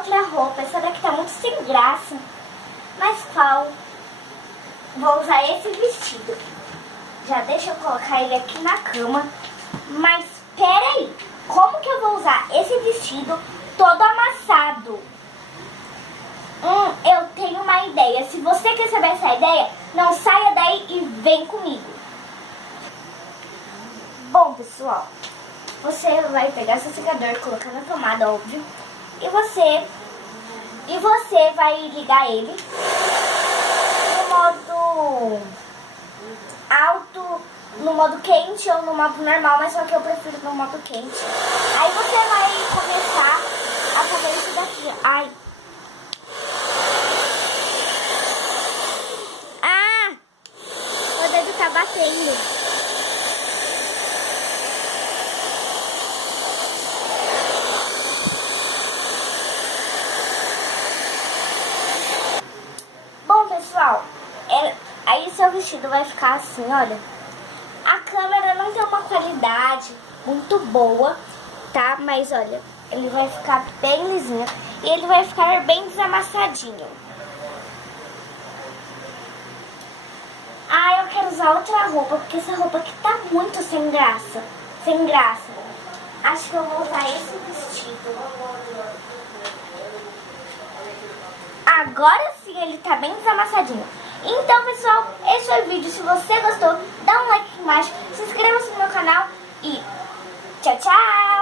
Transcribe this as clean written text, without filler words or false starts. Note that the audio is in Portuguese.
outra roupa. Essa daqui tá muito sem graça. Mas qual? Vou usar esse vestido. Já deixa eu colocar ele aqui na cama. Mas peraí, como que eu vou usar esse vestido todo amassado? Eu tenho uma ideia. Se você quer saber essa ideia, não saia daí e vem comigo. Bom, pessoal, você vai pegar seu secador, colocar na tomada, óbvio. E você vai ligar ele no modo alto, no modo quente ou no modo normal, mas só que eu prefiro no modo quente. Aí você vai começar a fazer isso daqui. Ai. Ah! Meu dedo tá batendo. Bom, pessoal, aí seu vestido vai ficar assim, olha. A câmera não tem uma qualidade muito boa, tá? Mas olha, ele vai ficar bem lisinho e ele vai ficar bem desamassadinho. Ah, eu quero usar outra roupa, porque essa roupa aqui tá muito sem graça. Sem graça. Acho que eu vou usar esse vestido. Agora sim ele tá bem desamassadinho. Então, pessoal, esse foi o vídeo. Se você gostou, dá um like aqui embaixo, se inscreva-se no meu canal e tchau, tchau!